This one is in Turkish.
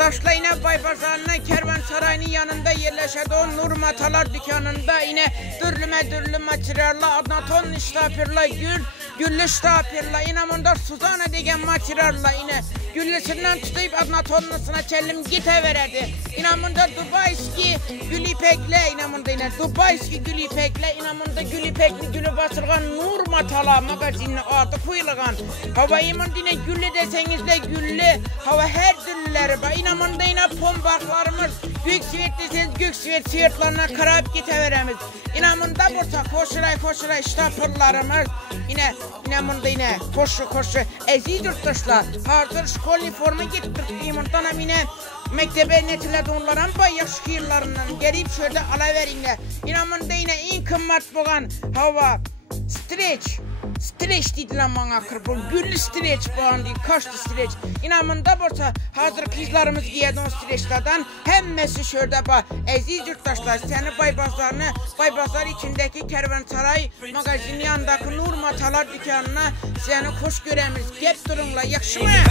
Daşla yine Baybazarı'na Kervansarayı'nın yanında yerleşedi o Nur Matalar dükkanında yine dürlü materialla Adnaton iştapirla güllü iştapirla yine bunda Suzana degen materialla yine güllüsünden tutuyup Adnatonlusuna çellim gite veredi. Yine bunda Dubayski gül ipekle yine bunda yine Dubayski gül ipekle yine bunda gül ipekli gülü basılgan Nur Matala magazinli adı kuyulgan. Hava yine güllü desenizle güllü hava her türlüleri var. Yine bunda yine pombaklarımız büyük sivetlisiniz gök sivetlarına karayıp gite veremiz. Yine bunda bursa koşuray iştapırlarımız yine bunda yine koşu aziz yurttaşlar hazır şkolni forma getirdik bundan yine mektebe netiledi onların bayağı şiirlerinden gelip şöyle alıverinler. Yine bunda yine en kımmat boğan hava streç dediler bana kırpıl güllü streç boğan değil kaçtı streç. Yine bunda bursa hazır kızlarımız giyedi o streçlerden hemmesi şöyle bak aziz yurttaşlar seni Baybazar içindeki Kervansaray magazinin yanındaki Nur Matalar dükkanına seni hoş göremiz. Gep durumla yakışmaya.